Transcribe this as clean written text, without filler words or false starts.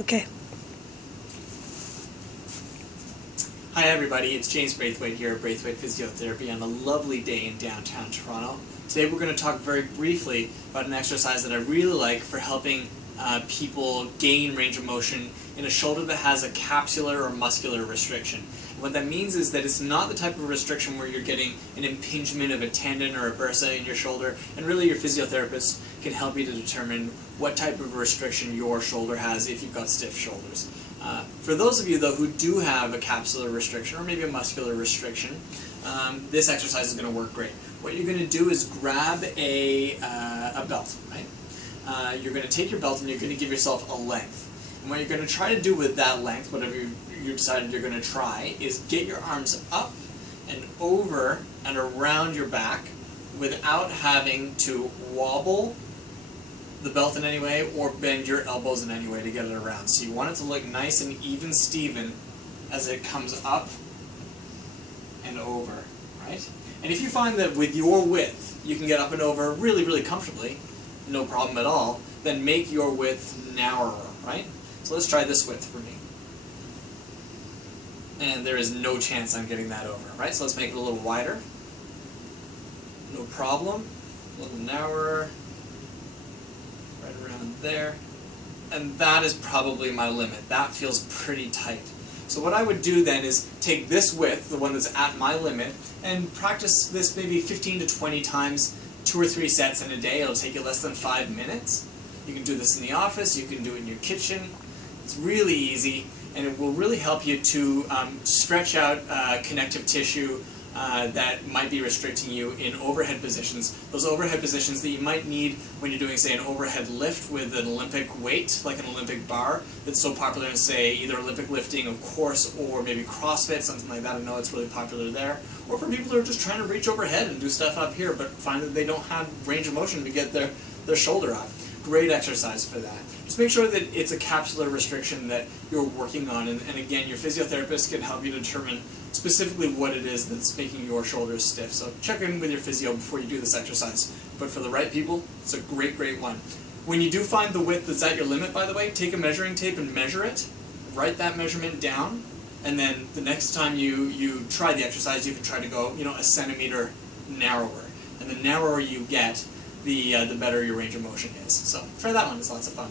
Okay. Hi everybody, it's James Braithwaite here at Braithwaite Physiotherapy on a lovely day in downtown Toronto. Today we're going to talk very briefly about an exercise that I really like for helping people gain range of motion in a shoulder that has a capsular or muscular restriction. And what that means is that it's not the type of restriction where you're getting an impingement of a tendon or a bursa in your shoulder, and really your physiotherapist can help you to determine what type of restriction your shoulder has if you've got stiff shoulders. For those of you though who do have a capsular restriction or maybe a muscular restriction, this exercise is going to work great. What you're going to do is grab a belt, right? You're going to take your belt and you're going to give yourself a length. And what you're going to try to do with that length, whatever you decided you're going to try, is get your arms up and over and around your back without having to wobble the belt in any way or bend your elbows in any way to get it around. So you want it to look nice and even Steven as it comes up and over, right? And if you find that with your width you can get up and over really, really comfortably, no problem at all, then make your width narrower, right? So let's try this width for me. And there is no chance I'm getting that over, right? So let's make it a little wider. No problem. A little narrower. Right around there. And that is probably my limit. That feels pretty tight. So what I would do then is take this width, the one that's at my limit, and practice this maybe 15 to 20 times, 2 or 3 sets in a day. It'll take you less than 5 minutes. You can do this in the office, you can do it in your kitchen. It's really easy, and it will really help you to stretch out connective tissue that might be restricting you in overhead positions. Those overhead positions that you might need when you're doing, say, an overhead lift with an Olympic weight, like an Olympic bar, that's so popular in, say, either Olympic lifting, of course, or maybe CrossFit, something like that. I know it's really popular there. Or for people who are just trying to reach overhead and do stuff up here, but find that they don't have range of motion to get their shoulder up. Great exercise for that. Just make sure that it's a capsular restriction that you're working on, and again, your physiotherapist can help you determine specifically what it is that's making your shoulders stiff. So check in with your physio before you do this exercise. But for the right people, it's a great, great one. When you do find the width that's at your limit, by the way, take a measuring tape and measure it. Write that measurement down, and then the next time you try the exercise, you can try to go, a centimeter narrower. And the narrower you get, the better your range of motion is. So try that one, it's lots of fun.